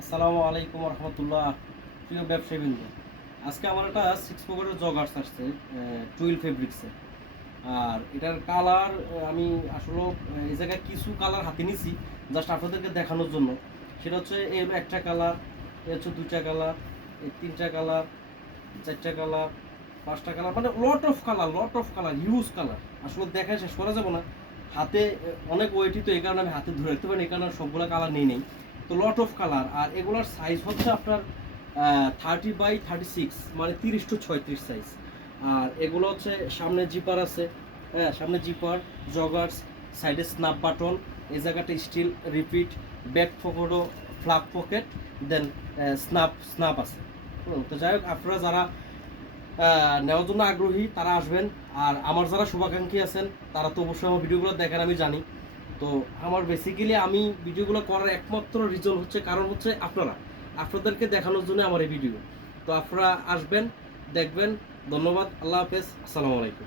আসসালামু আলাইকুম রহমতুল্লাহ। প্রিয় ব্যবসায়ীবৃন্দ, আজকে আমার একটা 6 পকেটের জগার্স আসছে 12 ফেব্রিক্সে। আর এটার কালার আমি আসলে এই জায়গায় কিছু কালার হাতে নিছি জাস্ট আপনাদেরকে দেখানোর জন্য। সেটা হচ্ছে এই হলো একটা কালার, এ হচ্ছে দুইটা কালার, এই তিনটা কালার, চারটা কালার, পাঁচটা কালার, মানে lot of colour, huge colour. আসলে দেখায় শেষ করা যাবে না। হাতে অনেক ওয়েটই, তো এই কারণে আমি হাতে ধরে রাখতে পারি, এই কারণে সবগুলো কালার নেই। তো লট অফ কালার। আর এগুলোর সাইজ হচ্ছে আপনার 30x36, মানে 30-36 সাইজ। আর এগুলো হচ্ছে সামনে জিপার আছে, হ্যাঁ সামনে জিপার, জগার্স, সাইডে স্ন্যাপ বাটন, এই জায়গাটা স্টিল রিপিট, ব্যাক পকেটও ফ্ল্যাপ পকেট, দেন স্ন্যাপ আছে। তো যাই হোক, আপনারা যারা নেওয়ার জন্য আগ্রহী তারা আসবেন। আর আমার যারা শুভাকাঙ্ক্ষী আছেন তারা তো অবশ্যই আমার ভিডিওগুলো দেখেন, আমি জানি। তো আমার বেসিক্যালি আমি ভিডিওগুলো করার একমাত্র রিজন হচ্ছে, কারণ হচ্ছে আপনাদেরকে দেখানোর জন্য আমার এই ভিডিও। তো আপনারা আসবেন, দেখবেন। ধন্যবাদ। আল্লাহ হাফেজ। আসসালামু আলাইকুম।